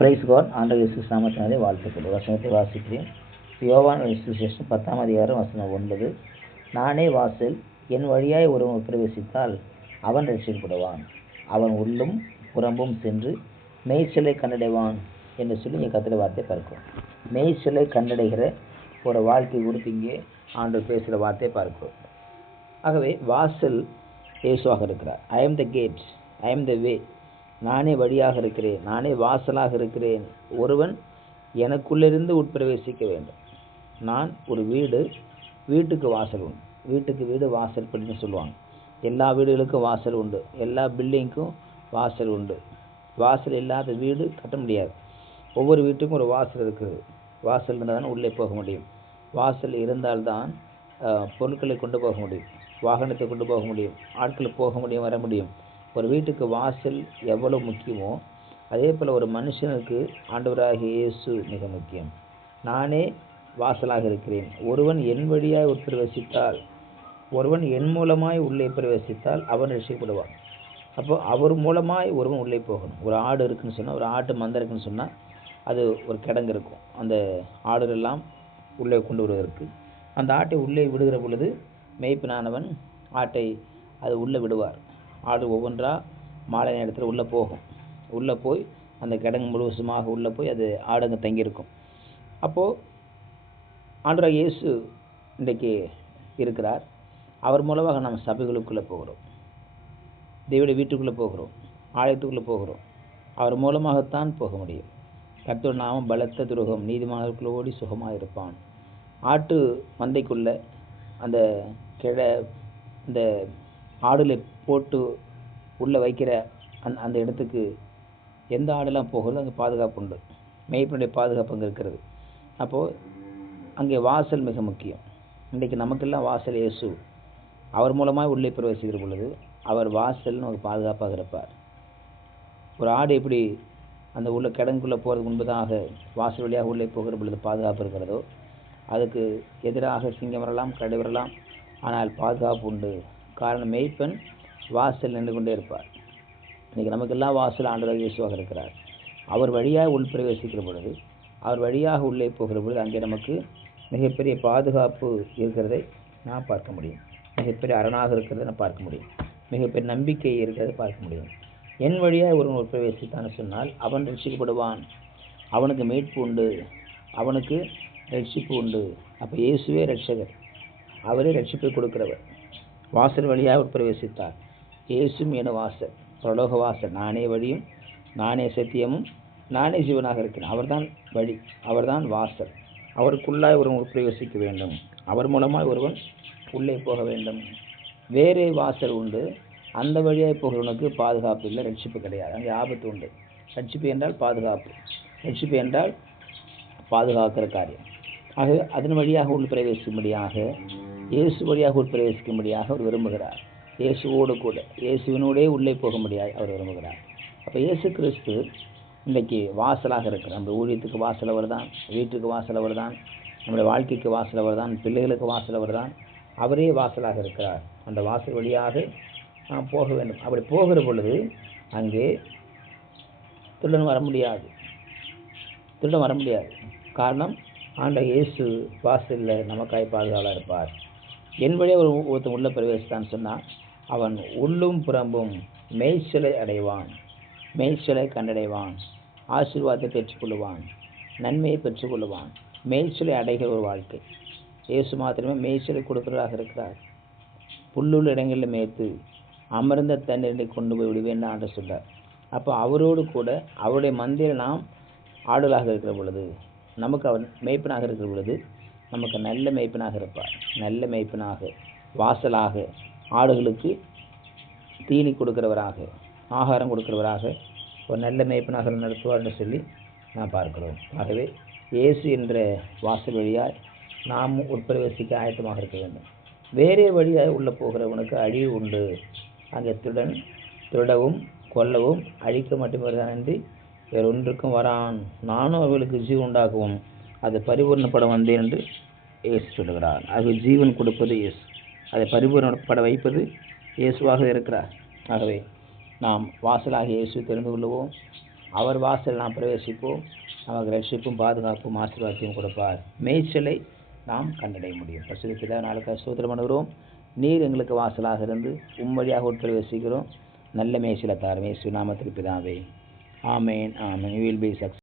Price God. ஆண்டவர் இயேசு நாமத்தினாலே வாழ்த்துக்கள். வசனத்தை வாசிக்கிறேன். யோவான் சுவிசேஷம் 10ஆம் அதிகாரம் வசனம் 9. நானே வாசல், என் வழியாய் ஒருவன் பிரவேசித்தால் அவன் ரட்சிக்கப்படுவான், அவன் உள்ளும் புறம்பும் சென்று மேய்ச்சலை கண்டடைவான் என்று சொல்லி இங்கே கர்த்தருடைய வார்த்தை பார்க்கிறோம். மேய்ச்சலை கண்டடைகிற ஒரு வாழ்க்கை குறித்து இங்கே ஆண்டவர் பேசுகிற வார்த்தையை பார்க்கிறோம். ஆகவே வாசல் இயேசுவாக இருக்கிறார். I am the gate, I am the way. நானே வழியாக இருக்கிறேன், நானே வாசலாக இருக்கிறேன். ஒருவன் எனக்குள்ளிருந்து உட்பிரவேசிக்க வேண்டும். நான் ஒரு வீடு, வீட்டுக்கு வாசல் உண்டு. வீட்டுக்கு வீடு வாசல் படின்னு சொல்லுவாங்க. எல்லா வீடுகளுக்கும் வாசல் உண்டு, எல்லா பில்டிங்க்கும் வாசல் உண்டு. வாசல் இல்லாத வீடு கட்ட முடியாது. ஒவ்வொரு வீட்டுக்கும் ஒரு வாசல் இருக்குது. வாசல் இருந்தால் தான் உள்ளே போக முடியும். வாசல் இருந்தால்தான் பொருட்களை கொண்டு போக முடியும், வாகனத்தை கொண்டு போக முடியும், ஆட்கள் போக முடியும், வர முடியும். ஒரு வீட்டுக்கு வாசல் எவ்வளவு முக்கியமோ அதே போல் ஒரு மனுஷனுக்கு ஆண்டவராகிய இயேசு மிக முக்கியம். நானே வாசலாக இருக்கிறேன். ஒருவன் என் வழியாய் உட்பிரவேசித்தால், ஒருவன் என் மூலமாய் உள்ளே பிரவேசித்தால் அவன் ரட்சிக்கப்படுவான். அப்போ அவர் மூலமாய் ஒருவன் உள்ளே போகணும். ஒரு ஆடு இருக்குன்னு சொன்னால், ஒரு ஆட்டு மந்தை இருக்குன்னு சொன்னால் அது ஒரு கிடங்கு இருக்கும். அந்த ஆடுகளெல்லாம் உள்ளே கொண்டு வருவதற்கு அந்த ஆட்டை உள்ளே விடுகிற பொழுது மேய்ப்பனானவன் ஆட்டை அது உள்ளே விடுவார். ஆடு ஒவ்வொன்றா மாலை நேரத்தில் உள்ளே போகும். உள்ளே போய் அந்த கிடங்கு முழுவதுமாக உள்ளே போய் அது ஆடுங்க தங்கியிருக்கும். அப்போது ஆண்டவராகிய இயேசு இன்றைக்கு இருக்கிறார். அவர் மூலமாக நம்ம சபைகளுக்குள்ளே போகிறோம், தேவனுடைய வீட்டுக்குள்ளே போகிறோம், ஆலயத்துக்குள்ளே போகிறோம். அவர் மூலமாகத்தான் போக முடியும். கர்த்தருடைய நாமம் பலத்த துருகம், நீதிமான்களுக்குள்ளே ஓடி சுகமாக இருப்பான். ஆட்டு மந்தைக்குள்ளே அந்த இந்த ஆடுகளை போட்டு உள்ளே வைக்கிற அந்த இடத்துக்கு எந்த ஆடெல்லாம் போகிறதோ அங்கே பாதுகாப்பு உண்டு. மேய்ப்பனுடைய பாதுகாப்பு அங்கே இருக்கிறது. அப்போது அங்கே வாசல் மிக முக்கியம். இன்றைக்கு நமக்கெல்லாம் வாசல் இயேசு. அவர் மூலமாக உள்ளே பிரவேசிக்கிற பொழுது அவர் வாசல் நமக்கு பாதுகாப்பாக இருப்பார். ஒரு ஆடு எப்படி அந்த உள்ள கிடங்குள்ளே போகிறதுக்கு முன்பதாக வாசல் வழியாக உள்ளே போகிற பொழுது பாதுகாப்பு இருக்கிறதோ, அதுக்கு எதிராக சிங்கம் வரலாம், கரடி வரலாம், ஆனால் பாதுகாப்பு உண்டு. காரணம், மேய்ப்பன் வாசல் நின்று கொண்டே இருப்பார். இன்றைக்கி நமக்கெல்லாம் வாசல் ஆண்டவராகிய இயேசுவாக இருக்கிறார். அவர் வழியாக உள் பிரவேசிக்கிற பொழுது, அவர் வழியாக உள்ளே போகிற பொழுது அங்கே நமக்கு மிகப்பெரிய பாதுகாப்பு இருக்கிறதை நான் பார்க்க முடியும். மிகப்பெரிய அரணாக இருக்கிறதை நான் பார்க்க முடியும். மிகப்பெரிய நம்பிக்கை இருக்கிறதை பார்க்க முடியும். என் வழியாக ஒருவன் பிரவேசித்தான்னு சொன்னால் அவன் ரட்சிக்கப்படுவான். அவனுக்கு மீட்பு உண்டு, அவனுக்கு ரட்சிப்பு உண்டு. அப்போ இயேசுவே ரட்சகர், அவரே ரட்சிப்பை கொடுக்கிறவர். வாசல் வழியாக பிரவேசித்தார். இயேசும் என வாசல், பரலோக வாசல். நானே வழியும், நானே சத்தியமும், நானே ஜீவனாக இருக்கிறேன். அவர்தான் வழி, அவர்தான் வாசல். அவருக்குள்ளாய் ஒருவன் பிரவேசிக்க வேண்டும். அவர் மூலமாய் ஒருவன் உள்ளே போக வேண்டும். வேறே வாசல் உண்டு. அந்த வழியாக போகிறவனுக்கு பாதுகாப்பு இல்லை, ரட்சிப்பு கிடையாது. அங்கே ஆபத்து உண்டு. ரட்சிப்பு என்றால் பாதுகாப்பு, ரட்சிப்பு என்றால் பாதுகாக்கிற காரியம். ஆக அதன் வழியாக உள் பிரவேசிக்கும்படியாக, இயேசு வழியாக உட்பிரவேசிக்கும்படியாக அவர் விரும்புகிறார். இயேசுவோடு கூட, இயேசுவினோடே உள்ளே போக முடியாது அவர் விரும்புகிறார். அப்போ இயேசு கிறிஸ்து இன்றைக்கு வாசலாக இருக்கிறார். நம்ம ஊழியத்துக்கு வாசல் அவர் தான், வீட்டுக்கு வாசல் அவர் தான், நம்முடைய வாழ்க்கைக்கு வாசல் அவர் தான், பிள்ளைகளுக்கு வாசல் அவர் தான். அவரே வாசலாக இருக்கிறார். அந்த வாசல் வழியாக நாம் போக வேண்டும். அப்படி போகிற பொழுது அங்கே திருடன் வர முடியாது, திருடன் வர முடியாது. காரணம், ஆண்டவர் இயேசு வாசலில் நமக்காய் பாதுகாவலாக இருப்பார். என் வழியாக ஒருத்தன் உள்ள பிரவேசித்தான்னு சொன்னால் அவன் உள்ளும் புறம்பும் மேய்ச்சலை அடைவான், மேய்ச்சலை கண்டடைவான், ஆசீர்வாதத்தை பெற்றுக்கொள்ளுவான், நன்மையை பெற்றுக்கொள்ளுவான். மேய்ச்சலை அடைகிற ஒரு வாழ்க்கை. இயேசு மாத்திரமே மேய்ச்சலை கொடுக்கிறதாக இருக்கிறார். புல்லுள்ள இடங்களில் மேய்த்து அமர்ந்த தண்ணீரை கொண்டு போய் விடுவேன்னு ஆண்டு சொல்கிறார். அப்போ அவரோடு கூட அவருடைய மந்தையில் நாம் ஆடுகளாக இருக்கிற பொழுது, நமக்கு அவர் மேய்ப்பனாக இருக்கிற பொழுது நமக்கு நல்ல மேய்ப்பனாக இருப்பார். நல்ல மேய்ப்பனாக, வாசலாக, ஆடுகளுக்கு தீனி கொடுக்கிறவராக, ஆகாரம் கொடுக்கிறவராக ஒரு நல்ல மேய்ப்பனாக நடத்துவார்னு சொல்லி நாம் பார்க்கிறோம். ஆகவே இயேசு என்ற வாசல் வழியாய் நாம் உட்பிரவேசிக்க ஆயத்தமாக இருக்க வேண்டும். வேறே வழியாக உள்ளே போகிறவனுக்கு அழிவு உண்டு. அங்கே திருடவும் கொல்லவும் அழிக்க மட்டுமே வருதானன்றி வேறு ஒன்றுக்கும் வரான். நானும் அவர்களுக்கு ஜீவன் உண்டாகவும் அது பரிபூர்ணப்பட வந்தேன் என்று இயேசு சொல்லுகிறார். அது ஜீவன் கொடுப்பது இயேசு, அதை பரிபூர்ணப்பட வைப்பது இயேசுவாக இருக்கிறார். ஆகவே நாம் வாசலாக இயேசு தெரிந்து கொள்ளுவோம். அவர் வாசல் நாம் பிரவேசிப்போம். நமக்கு ரட்சிப்பும் பாதுகாப்பும் ஆசீர்வாதத்தையும் கொடுப்பார். மேய்ச்சலை நாம் கண்டடைய முடியும். பரிசுத்த பிதாவே, நாளுக்காக ஸ்தோத்திரம் பண்ணுகிறோம். நீர் எங்களுக்கு வாசலாக இருந்து வழியாக உட்பிரவேசிக்கிறோம். நல்ல மேய்ச்சலை தாரும். இயேசு நாமத்தில் பிதாவே, ஆமென். ஆமென். You will be successful.